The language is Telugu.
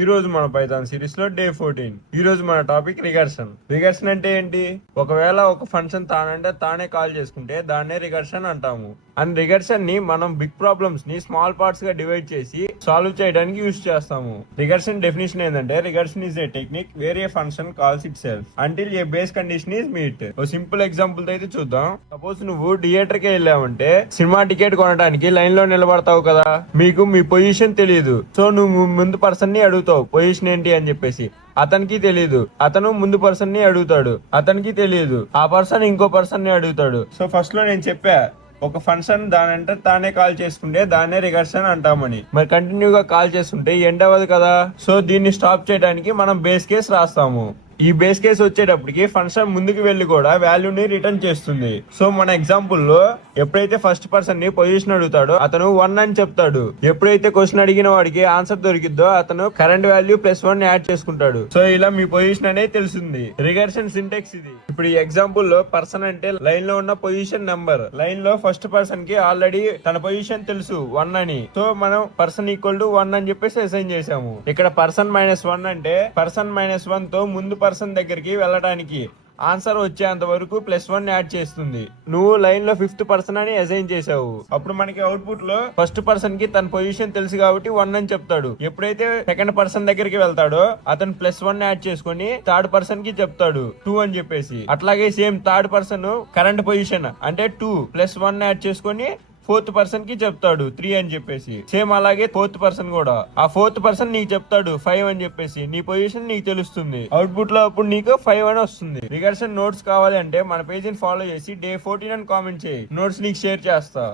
ఈ రోజు మన పైథాన్ సిరీస్ లో డే 14. ఈ రోజు మన టాపిక్ రికర్షన్. రికర్షన్ అంటే ఏంటి? ఒకవేళ ఒక ఫంక్షన్ తానంటే తానే కాల్ చేసుకుంటే దాన్నే రికర్షన్ అంటాము. అండ్ రికర్షన్ ని మనం బిగ్ ప్రాబ్లమ్స్ ని స్మాల్ పార్ట్స్ గా డివైడ్ చేసి సాల్వ్ చేయడానికి యూజ్ చేస్తాము. రికర్షన్ డెఫినేషన్ ఏంటంటే, recursion is a technique where a function calls itself until a base condition is meet. ఒక సింపుల్ ఎగ్జాంపుల్ తో అయితే చూద్దాం. సపోజ్ నువ్వు థియేటర్ కి వెళ్ళావంటే సినిమా టికెట్ కొనడానికి లైన్ లో నిలబడతావు కదా. మీకు మీ పొజిషన్ తెలియదు, సో నువ్వు ముందు పర్సన్ ని అడుగుతావు పొజిషన్ ఏంటి అని చెప్పేసి. అతనికి తెలియదు, అతను ముందు పర్సన్ ని అడుగుతాడు, అతనికి తెలియదు, ఆ పర్సన్ ఇంకో పర్సన్ ని అడుగుతాడు. సో ఫస్ట్ లో నేను చెప్పా, ఒక ఫంక్షన్ దానంటే తానే కాల్ చేసుకుంటే దాన్నే రికర్షన్ అంటామని. మరి కంటిన్యూగా కాల్ చేస్తుంటే ఎండ్ అవ్వదు కదా. సో దీన్ని స్టాప్ చేయడానికి మనం బేస్ కేస్ రాస్తాము. ఈ బేస్ కేస్ వచ్చేటప్పటికి ఫంక్షన్ ముందుకు వెళ్లి కూడా వాల్యూని రిటర్న్ చేస్తుంది. సో మన ఎగ్జాంపుల్ లో ఎప్పుడైతే ఫస్ట్ పర్సన్ ని పొజిషన్ అడుగుతాడో అతను 1 అని చెప్తాడు. ఎప్పుడైతే క్వశ్చన్ అడిగిన వాడికి ఆన్సర్ దొరికిద్దో అతను కరెంట్ వాల్యూ +1 యాడ్ చేసుకుంటాడు. సో ఇలా మీ పొజిషన్ అనేది తెలుస్తుంది. రికర్షన్ సింటెక్స్ ఇది. ఇప్పుడు ఈ ఎగ్జాంపుల్ లో పర్సన్ అంటే లైన్ లో ఉన్న పొజిషన్ నెంబర్. లైన్ లో ఫస్ట్ పర్సన్ కి ఆల్రెడీ తన పొజిషన్ తెలుసు 1 అని. సో మనం పర్సన్ ఈక్వల్ టు 1 అని చెప్పేసి అసైన్ చేసాము. ఇక్కడ పర్సన్ -1 అంటే పర్సన్ -1 తో ముందు పర్సన్ దగ్గరికి వెళ్ళడానికి ఆన్సర్ వచ్చేంత వరకు +1 యాడ్ చేస్తుంది. నువ్వు లైన్ లో 5th పర్సన్ అని అసైన్ చేసావు. అప్పుడు మనకి అవుట్పుట్ లో ఫస్ట్ పర్సన్ కి తన పొజిషన్ తెలుసు కాబట్టి 1 అని చెప్తాడు. ఎప్పుడైతే సెకండ్ పర్సన్ దగ్గరికి వెళ్తాడో అతను +1 యాడ్ చేసుకుని థర్డ్ పర్సన్ కి చెప్తాడు 2 అని చెప్పేసి. అట్లాగే same third person current position అంటే 2 +1 యాడ్ చేసుకుని ఫోర్త్ పర్సన్ కి చెప్తాడు 3 అని చెప్పేసి. సేమ్ అలాగే ఫోర్త్ పర్సన్ కూడా ఆ ఫోర్త్ పర్సన్ నీకు చెప్తాడు 5 అని చెప్పేసి. నీ పొజిషన్ నీకు తెలుస్తుంది. అవుట్పుట్ లో అప్పుడు నీకు 5 అని వస్తుంది. రికర్షన్ నోట్స్ కావాలి అంటే మన పేజీని ఫాలో చేసి డే 14 అని కామెంట్ చేయి. నోట్స్ నీకు షేర్ చేస్తా.